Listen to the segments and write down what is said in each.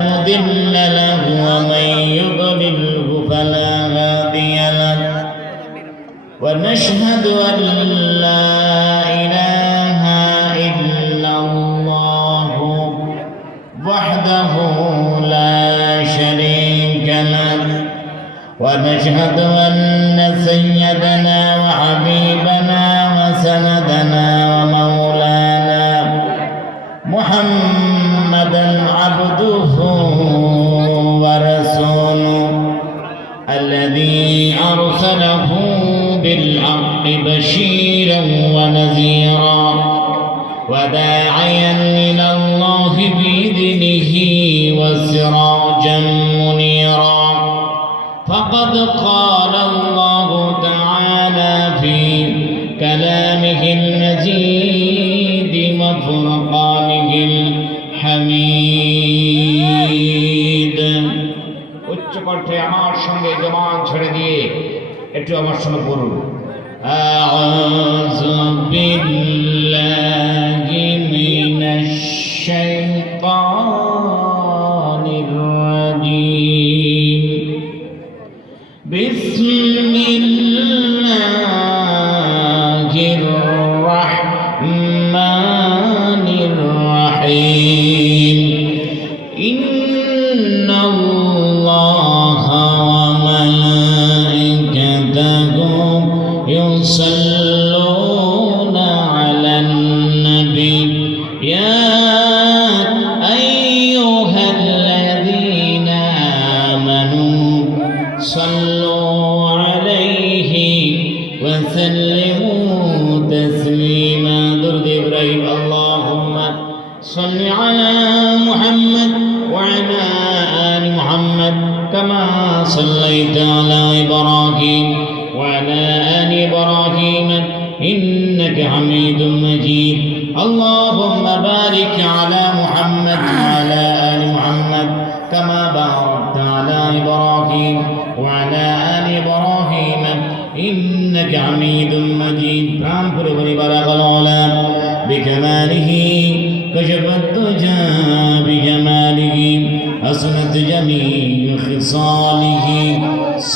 مضل له ومن يضلله فلا هادي له ونشهد أن لا إله إلا الله وحده لا شريك له ونشهد أن سيدنا وحبيبنا وسندنا ومولانا محمدا عبده ورسوله الذي أرسله بالحق بشيرا ونذيرا وداعيا إلى الله بإذنه وسراجا منيرا فقد قال الله تعالى في كلامه المجيد وفرقانه الحميد উচ্চ কণ্ঠে আমার সঙ্গে জবান ছেড়ে দিয়ে একটু আমার সঙ্গে বলুন আউযু বিল্লাহি মিনাশ শাইতানির রাজীম বিসমিল্লাহির রাহমানির রাহিম ইন্নাল্লাহা ওয়া মালাইকাতাহু ইউসাল্লুনা আলান নবী ইয়া আইয়ুহাল্লাযীনা আমানু সাল্লু আলাইহি ওয়া সাল্লিমু তাসলিমা দুরূদ ইব্রাহিম আল্লাহুম্মা সাল্লি আলা মুহাম্মদ ওয়া আলা আলি মুহাম্মদ কামা সাল্লাইতা আলা ইব্রাহিম ওয়া আলা আলি ইব্রাহিম ইন্নাকা হামিদুম মাজিদ আল্লাহুম্মা বারিক আলা মুহাম্মদ ওয়া আলা আলি মুহাম্মদ কামা বারাকতা আলা ইব্রাহিম ওয়া আলা আলি ইব্রাহিম ইন্নাকা হামিদুম মাজিদ প্রাণ করে বলি বারাকাল আলা বিকামালিহি كشف الدجى بجماله حسنت جميع خصاله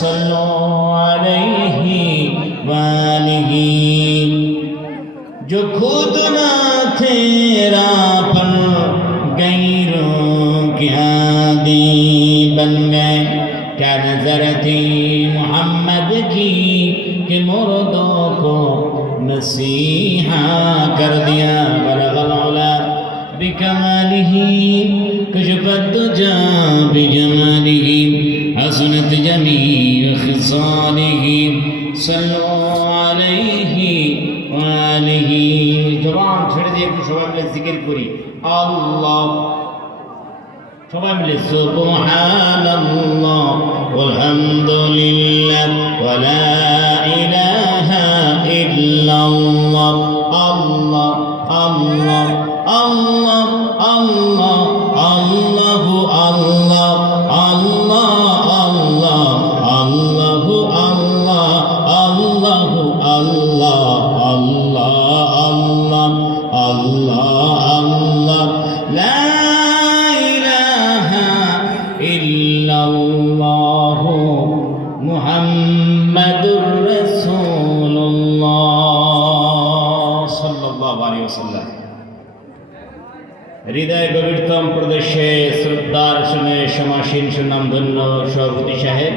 صلوا عليه وآله جو خود نہ تیرا پر غیروں کے عادی بن گئے کیا نظر تھی محمد کی کہ مردوں کو مسیحا کر دیا بلغ العلا بكماله كشف الدجى بجماله حسنت جميع خصاله صلوا عليه وآله জবান ছেড়ে দিয়ে একটু সবাই মিলে জিকির করি আল্লাহ সবাই মিলে সুবহানাল্লাহ ওয়ালহামদুলিল্লাহ ওয়া লা ইলাহা ইল্লাল্লাহ আল্লাহ আল্লাহ Allah, Allah, Allahu, Allah, Allah, Allah, Allahu, Allah, Allahu, Allah, Allah, Allah, Allah, Allah, La ilaha illallah, Muhammadur Rasulullah, sallallahu alaihi wasallam. হৃদয় গভীরতম প্রদেশে শ্রদ্ধার শুনে সমাসীন সুনামধন্য সভাপতি সাহেব,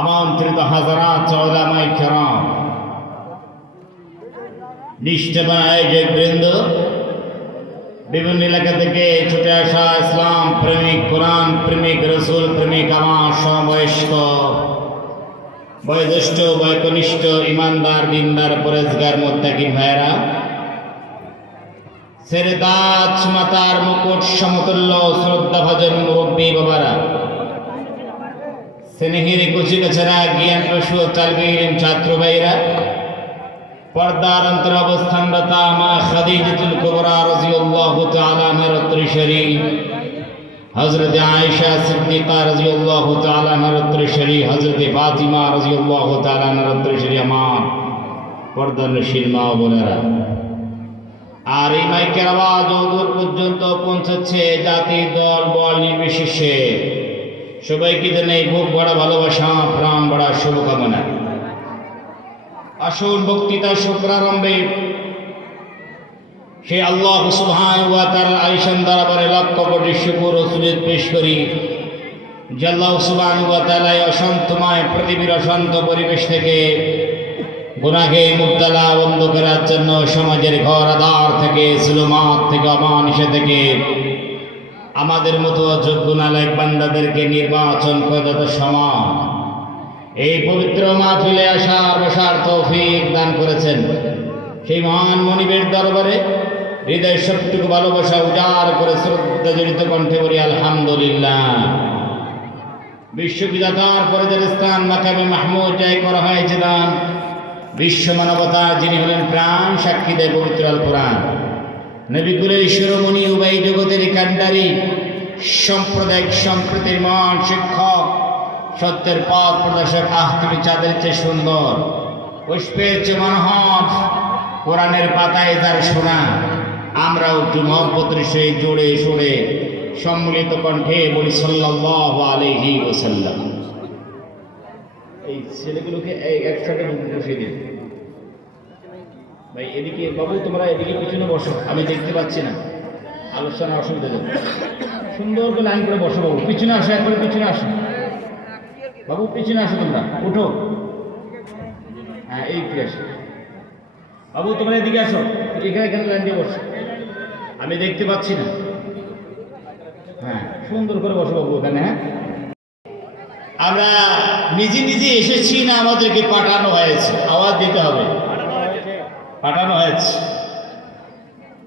আমন্ত্রিত হাজারাত উলামায়ে কেরাম, নিষ্ঠাবান আয়োজক বৃন্দ, বিভিন্ন এলাকা থেকে ছুটে আসা ইসলাম প্রেমিক, কোরআন প্রেমিক, রসুল প্রেমিক, আমার সমবয়স্ক, বয়োজ্যেষ্ঠ, বয়কনিষ্ঠ, ইমানদার, দিনদার, পরেজগার, মুত্তাকিন ভাইয়েরা, সেরেদাজ মাতার মুকুট সমতুল্য শ্রদ্ধাভাজন মুরব্বী বাবারা, স্নেহের কুচিকাছাড়া জ্ঞান রসু তালবে ইলম ছাত্র ভাইরা, পর্দার অন্তরে অবস্থানরত মা খাদিজাতুল কুবরা রাদিয়াল্লাহু তাআলা আনহার উত্তরসূরি, হযরত আয়েশা সিদ্দিকা রাদিয়াল্লাহু তাআলা আনহার উত্তরসূরি, হযরত ফাতিমা রাদিয়াল্লাহু তাআলা আনহার উত্তরসূরি, আমার পর্দার নশীন মা ও বোনেরা, আর এই মাইকের আওয়াজ দূর পর্যন্ত পৌঁছাচ্ছে, জাতি দল বল নির্বিশেষে সবাইকে জানাই বুক ভরা ভালোবাসা, প্রাণ ভরা শুভকামনা। আসল বক্তৃতা শুক্রারম্ভে সেই আল্লাহ সুবহানাহু ওয়া তাআলার আলিশান দরবারে লক্ষ কোটি শুকর ও সুজুদ পেশ করি যে আল্লাহ সুবহানাহু ওয়া তাআলা অশান্তময় পৃথিবীর অশান্ত পরিবেশ থেকে গুনাহে মুবতালা বন্ধ করার জন্য, সমাজের ঘর আধার থেকে, জুলুমাত থেকে, অমানুষে থেকে আমাদের মতো যোগ্য নালায়েক বান্দাদেরকে নির্বাচন করে যত সমান এই পবিত্র মাহফিলে আসার বসার তৌফিক দান করেছেন, সেই মহান মনিবের দরবারে হৃদয় সবটুকু ভালোবাসা উজাড় করে শ্রদ্ধা জড়িত কণ্ঠে বলি আলহামদুলিল্লাহ। বিশ্ববিধাতার পরিদের স্থান মাকামে মাহমুদ জয় করা হয়েছে দান বিশ্ব মানবতার যিনি হলেন প্রাণ সাক্ষী দেয় পবিত্র আল কোরআন। নবীকুলের শিরোমণি উভয় জগতের কান্ডারি, সাম্প্রদায়িক সম্প্রীতির মহান শিক্ষক, সত্যের পথ প্রদর্শক। তুমি চাঁদের চেয়ে সুন্দর, পুষ্পের চেয়ে মনোহর, কোরআনের পাতায় যার শোনা। আমরাও একটু মহব্বতের সেই জোরে সোরে সম্মিলিত কণ্ঠে বলি সাল্লাল্লাহু আলাইহি ওয়াসাল্লাম। এই ছেলেগুলোকে একসাথে বসিয়ে দিন ভাই। এদিকে বাবু, তোমরা এদিকে পিছনে বসো, আমি দেখতে পাচ্ছি না, আলোচনা অসুবিধা যাবে। সুন্দর করে লাইন করে বসো বাবু, পিছনে আসো, একবারে পিছনে আসো বাবু, পিছনে আসো, তোমরা উঠো। হ্যাঁ, এই কি আসো বাবু, তোমরা এদিকে আসো, এখানে লাইন দিয়ে বসো, আমি দেখতে পাচ্ছি না। হ্যাঁ, সুন্দর করে বসো বাবু ওখানে। হ্যাঁ, আমরা নিজে নিজে এসেছি না আমাদেরকে পাঠানো হয়েছে? আওয়াজ দিতে হবে, পাঠানো হয়েছে।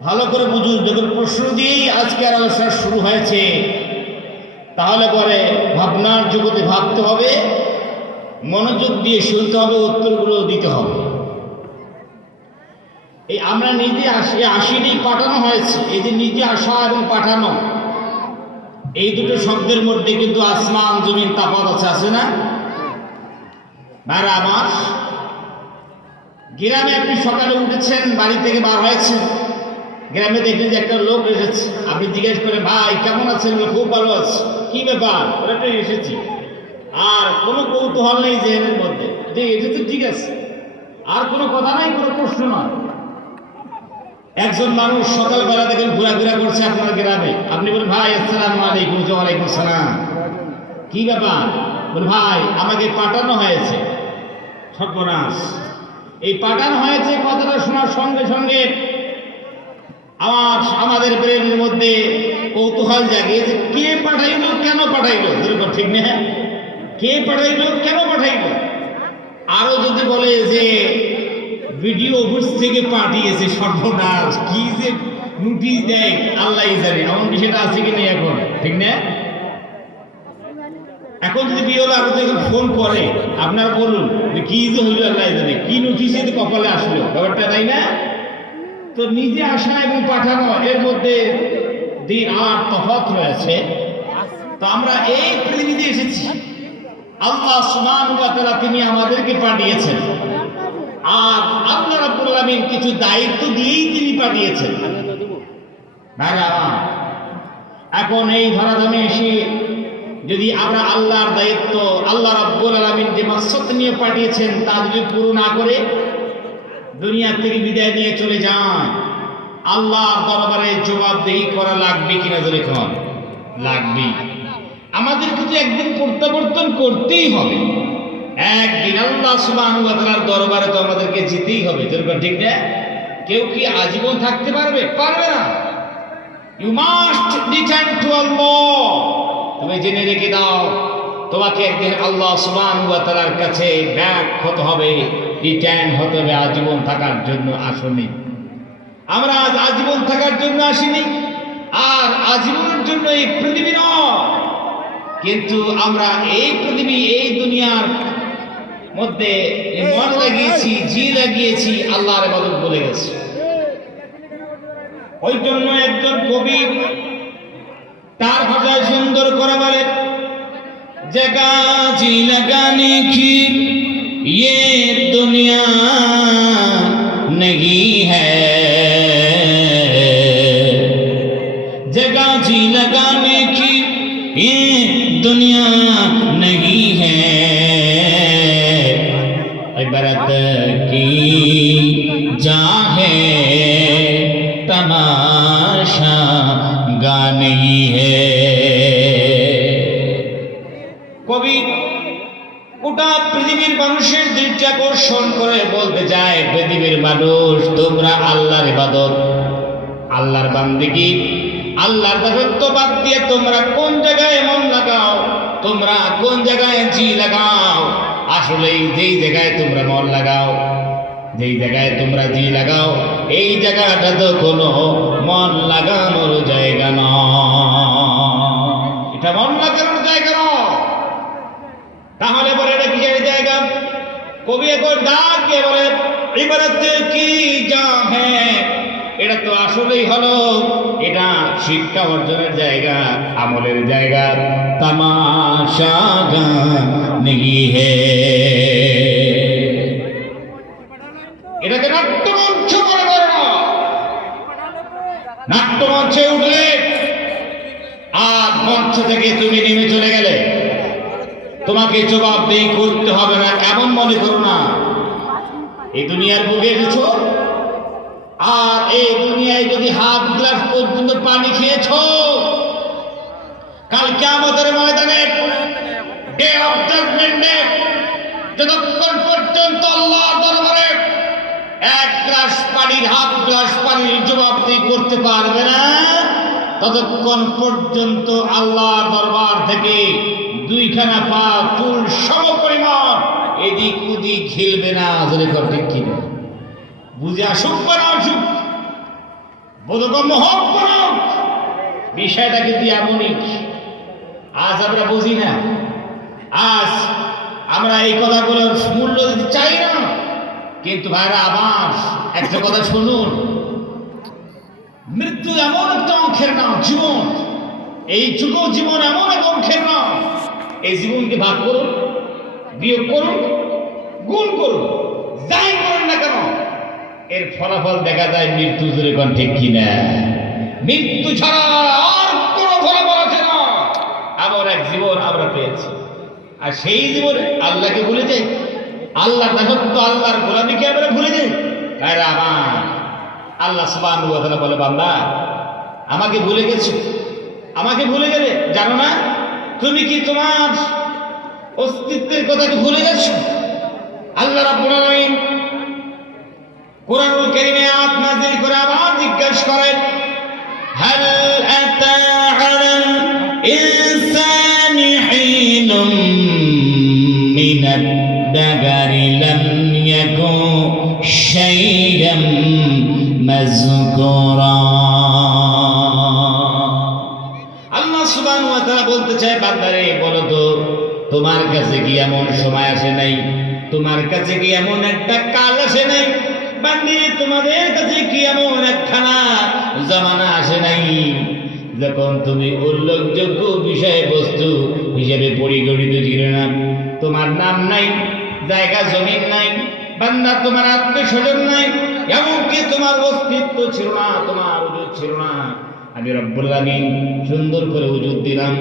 ভালো করে বুঝুন, যখন প্রশ্ন দিয়েই আজকের আলোচনা শুরু হয়েছে, তাহলে পরে ভাবনার জগতে ভাবতে হবে, মনোযোগ দিয়ে শুনতে হবে, উত্তরগুলো দিতে হবে। এই আমরা নিজে আসিনি, পাঠানো হয়েছে। এই যে নিজে আসা এবং পাঠানো, এই দুটো শব্দের মধ্যে কিন্তু আসমান জমিন তফাৎ আছে না ভাইরা আমার? গ্রামে আপনি সকালে উঠেছেন, বাড়ি থেকে বার হয়েছেন, গ্রামে দেখলেন যে একটা লোক এসেছে, আপনি জিজ্ঞেস করেন ভাই কেমন আছেন? খুব ভালো আছে। কি ব্যাপার? ওটা এসেছি। আর কোনো কৌতূহল নেই জেনের মধ্যে যে এসেছে, ঠিক আছে, আর কোনো কথা নাই, কোনো প্রশ্ন নয়। একজন মানুষ সকালবেলা দেখেন ঘোরাঘুরা করছে আপনার গ্রামে, আপনি বলেন ভাই আসসালামু আলাইকুম। ওয়ালাইকুম সালাম। কি ব্যাপার? বল ভাই আমাকে পাঠানো হয়েছে। সর্বনাশ! এই পাঠানো হয়েছে কথাটা শোনার সঙ্গে সঙ্গে আমাদের ব্রেনের মধ্যে কৌতূহল জাগে যে কে পাঠাইল, কেন পাঠাইল? ঠিক না? কে পাঠাইল, কেন পাঠাইল? আরো যদি বলে যে ভিডিও অফিস থেকে পাঠিয়েছে, সর্বনাশ! কি যে নোটিশ দেয় আল্লাহ জানে, এমন বিষয়টা আছে কি নেই এখন, ঠিক না? এখন যদি বিয়েলা আরো যখন ফোন করে, আপনারা বলুন যে কি যে হইল আল্লাহ জানে, কি নোটিশ কপালে আসলো, ব্যাপারটা তাই না? তো নিজে আসা এবং পাঠানো এর মধ্যে দিন আর তফাৎ রয়েছে। তো আমরা এই পৃথিবীতে এসেছি, আল্লাহ সুবহানাহু ওয়া তাআলা তিনি আমাদেরকে পাঠিয়েছেন, আর আল্লাহ রাব্বুল আলামিন কিছু দায়িত্ব দিয়েই তিনি পাঠিয়েছেন। এখন এই ধরাধামে এসে যদি আমরা আল্লাহর দায়িত্ব, আল্লাহ রাব্বুল আলামিন যে মাকসাদ নিয়ে পাঠিয়েছেন তা যদি পুরো না করে দুনিয়া থেকে বিদায় নিয়ে চলে যান, আল্লাহর দরবারে জবাবদিহি করা লাগবে কিনা? যদি কন লাগবে, আমাদের কিন্তু একদিন প্রত্যাবর্তন করতেই হবে। একদিন আল্লাহ সুবহানাহু ওয়া তাআলার দরবারে তো আমাদেরকে যেতেই হবে, ঠিক না? কেউ কি আজীবন থাকতে পারবে? পারবে না। ইউ মাস্ট রিটার্ন টু আল্লাহ। তুমি জেনে রেখে দাও, তোমাকে একদিন আল্লাহ সুবহানাহু ওয়া তাআলার কাছে ব্যাক হতে হবে, রিটার্ন হতে হবে। আজীবন থাকার জন্য আসেনি আমরা, আজ আজীবন থাকার জন্য আসিনি, আর আজীবনের জন্য এই পৃথিবী নয়। কিন্তু আমরা এই পৃথিবী, এই দুনিয়ার মধ্যে মন লাগিয়েছি, জি লাগিয়েছি, আল্লাহর ইবাদত ভুলে গেছি। ওই জন্য একজন কবি তার ভাষায় সুন্দর করে বলে, जगा जी लगाने की ये दुनिया नहीं है, ये दुनिया नहीं है इबरत की जा है तमाशा गा नहीं है। কবি গোটা পৃথিবীর মানুষের দৃষ্টি আকর্ষণ করে বলতে চায়, পৃথিবীর মানুষ তোমরা আল্লাহর ইবাদত, আল্লাহর বান্দিগি, আল্লাহর দাসত্ব বাদ দিয়ে তোমরা কোন জায়গায় মন লাগাও, তোমরা কোন জায়গায় জি লাগাও। আসলে যেই জায়গায় তোমরা মন লাগাও, যেই জায়গায় তোমরা জি লাগাও, এই জায়গাটা তো কোনো মন লাগানোর জায়গা নয়, এটা মন লাগানোর জায়গা নয়। তাহলে বলে এটা কিসের জায়গা? কবি একবার ডাক দিয়ে বলে ইবারত কি যা হ্যাঁ, এটা তো আসলেই হলো, এটা শিক্ষা অর্জনের জায়গা, আমলের জায়গা। তামাশা গা নেই হে, এটাকে নাট্যমঞ্চ করে বলে না। নাট্যমঞ্চে উঠলে আর মঞ্চ থেকে তুমি নেমে চলে গেলে তোমাকে জবাবদেহি করতে হবে না এমন মনে করো না। এই দুনিয়ার বুকে এসেছো, আর এই দুনিয়ায় যদি হাফ গ্লাস পর্যন্ত পানি খেয়েছো, কাল কিয়ামতের ময়দানে ডে অফ জাজমেন্টে যতক্ষণ পর্যন্ত আল্লাহর দরবারে এক গ্লাস পানির, হাফ গ্লাস পানির জবাবদেহি করতে পারবে না, ততক্ষণ পর্যন্ত আল্লাহর দরবার থেকে দুইখানা পা চুল সম পরিমাণ এদিক ওদিক খেলবে না। ঠিক কিনা? বুঝে আসুক বা না আসুক, বোধগম্য হোক বা না হোক, বিষয়টা কিন্তু এমনই। আজ আমরা বুঝি না, আজ আমরা এই কথাগুলোর মূল্য দিতে চাই না। কিন্তু ভাইরা আবার একটা কথা শুনুন, মৃত্যু এমন একটা অংশের নাম জীবন, এই যুগ জীবন এমন এক অংশের নাম। এই জীবনকে ভাগ করুন, বিয়োগ করুন, গুণ করুন, যাই করেন না কেন, এর ফলাফল দেখা যায় মৃত্যু। জোরে কোন ঠিক কিনা? মৃত্যু ছাড়া আর কোনো ফলাফল আছে না। এমন এক জীবন আমরা পেয়েছি, আর সেই জীবনে আল্লাহকে ভুলে যাই, আল্লাহর দাসত্ব, আল্লাহর গোলামীকে আমরা ভুলে যাই। আরে আমার আল্লাহ সুবহানাহু ওয়া তাআলা বলে, বান্দা আমাকে ভুলে গেছো, আমাকে ভুলে গেলে জানো না তুমি কি তোমার অস্তিত্বের কথা কি ভুলে গেছো? আল্লাহ রাব্বুল আলামিন কুরআনুল কারীমে আয়াত নাযিল করে আবার জিজ্ঞাসা করেন, হাল আতা আলাল ইনসানি হিনুম মিনাদ দাগারি লাম ইয়াকুন শাইয়াম মাযকুরা। আল্লাহ সুবহানাহু ওয়া তাআলা বলতে চায়, বান্দারে বলো তো তোমার কাছে কি এমন সময় আসে নাই, তোমার কাছে কি এমন একটা কাল আসে নাই, বান্দি তোমাদের কাছে কি এমন একখানা জামানা আসে নাই যখন তুমি উল্লেখযোগ্য বিষয়বস্তু হিসেবে পরিগণিত ছিল না, তোমার নাম নাই, জায়গা জমিন নাই, বান্দা তোমার আত্মীয় স্বজন নাই, এমনকি তোমার অস্তিত্ব ছিল না, তোমার ওজুদ ছিল না। আমি রব্বুল আলামিন সুন্দর করে ওজুদ দিলাম,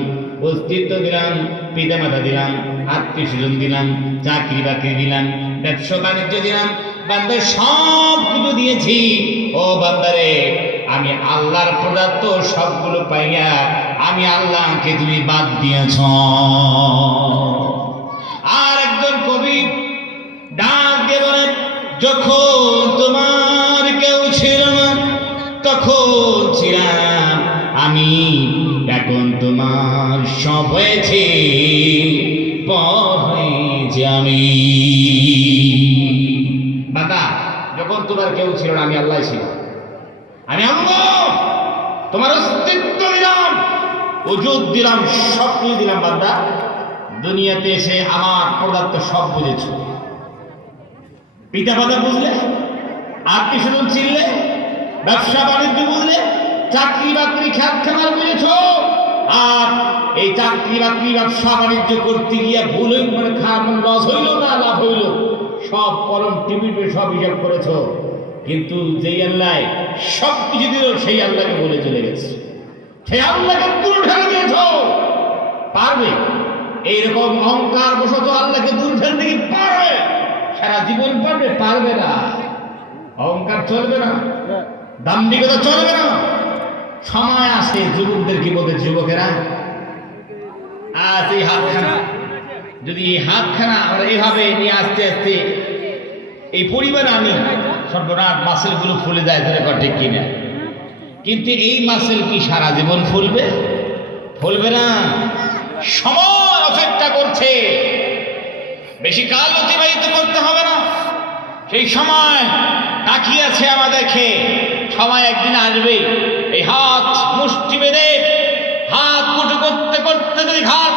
অস্তিত্ব দিলাম, পিতা মাতা দিলাম, আত্মীয় স্বজন দিলাম, চাকরি বাকরি দিলাম, ব্যবসা বাণিজ্য দিলাম, বান্দার সব কিছু দিয়েছি। ও বান্দারে, আমি আল্লাহর প্রদত্ত সবগুলো পাইয়া আমি আল্লাহকে তুমি বাদ দিয়েছ। আর একজন কবি ডাক দিয়ে বলে, যখন তোমার কেউ ছিল না তখন ছিলাম আমি, এখন তোমার সব হয়েছে, পর হয়েছে আমি। বান্দা, যখন তোমার কেউ ছিল না আমি আল্লাহ ছিলাম, আমি আল্লাহ তোমার অস্তিত্ব দিলাম, ওজুদ দিলাম, সব কিছু দিলাম। বান্দা, দুনিয়াতে এসে আমার প্রদত্ত সব বুঝেছ, পিতা মাতা বুঝলে, আত্মীয় স্বজন চিনলে, ব্যবসা বাণিজ্য বুঝলে, চাকরি বাকরি খ্যাত খামার বুঝেছ। আর এই চাকরি বাকরি ব্যবসা বাণিজ্য করতে গিয়ে ভুল মানে লস হইল না লাভ হইল, সব কলম টিভিতে সব হিসাব করেছ। কিন্তু যেই আল্লাহ সব কিছু দিল সেই আল্লাহকে বলে চলে গেছে, সেই আল্লাহকে পুরো ঢেলে দিয়েছ। এইরকম অহংকার বশত আল্লাহকে দূর ফেলতে কি পারবে? সারা জীবন পারবে? পারবে না। অহংকার চলবে না, দাম্ভিকতা চলবে না। সময় আসে যুবকদের কি বলতে, যুবকেরা আজ এই হাতখানা, যদি এই হাতখানা আমরা এভাবে নিয়ে আস্তে আস্তে এই পরিবার আনি, সর্বনাশ মাসেলগুলো ফুলে যায়, ধরে ঠিক কিনা? কিন্তু এই মাসেল কি সারা জীবন ফুলবে? ফুলবে না। সময় অপেক্ষা করছে, বেশি কাল অতিবাহিত করতে হবে না। সেই সময় তাকিয়ে আছে আমাদেরকে, সময় একদিন আসবে। এই হাত মুষ্টি বেঁধে হাত মুঠো করতে করতে যদি ঘাট